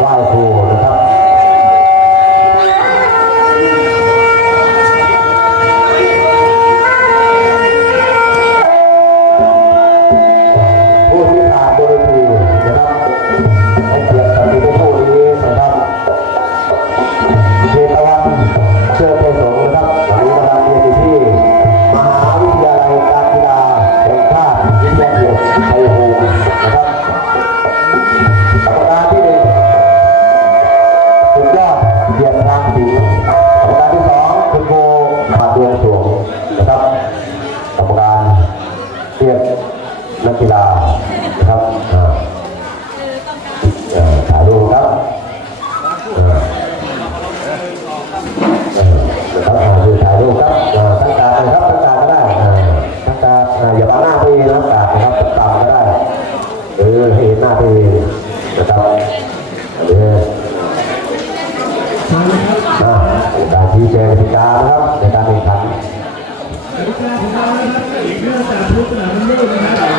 five four. นักกีฬาครับอ่าถ่ายรูปครับนะครับอยู่ถ่ายรูปครับตั้งตาเลยครับตั้งตาก็ได้ตั้งตาอย่าบังหน้าไปนะตานะครับตั้าก็ได้เออเห็นหน้าพี่นะครับเออการที่เจริญการนะครับในการแข่งขัน กฬาของเรานะครับเนื่องจากทุกสนามมันมืดนะครับ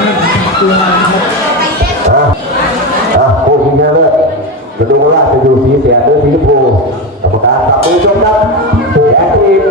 ไม่ทำตัวนะครับอะโค้งเยอะเลยจะดูว่าจะอยู่สีแดงหรือสีชมพูกรรมการตับมือชมครับแดงทีม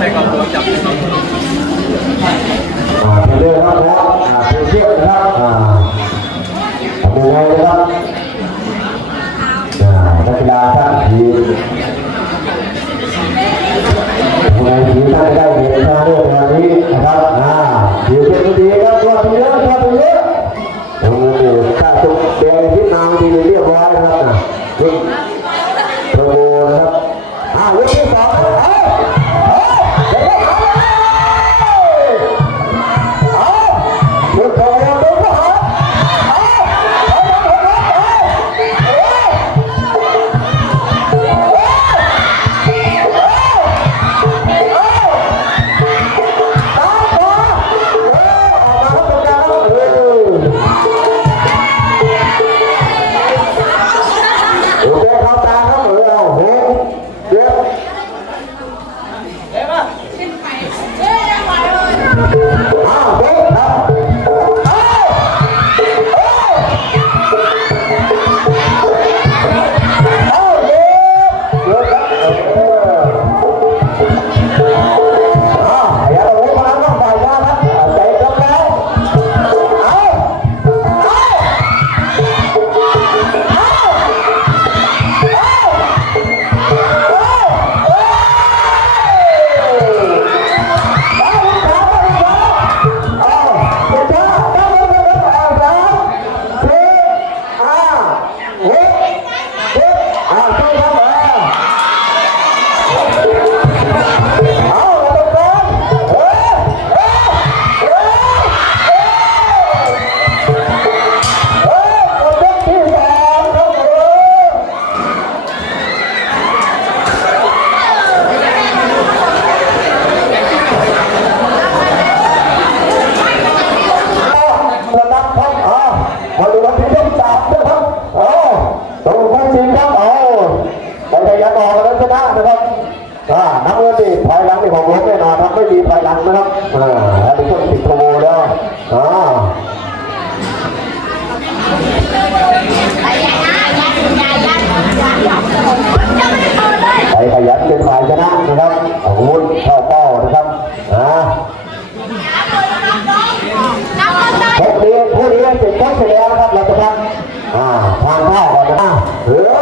ใส่กระโปรงจับผู้เล่ครับแล้วผู้เชี่นะครับผู้เล่นนะครับนักกีฬาท่านทีมผู้เล่นทีมท่เนได้เหรียญทองด้วยวันนี้นะครับทีมเป็นดีครับตัวผู้เล่นตัวผู้เล่นโอ้โหถ้าตุกแดงที่นางดีเรียบร้อยนะครับนะ น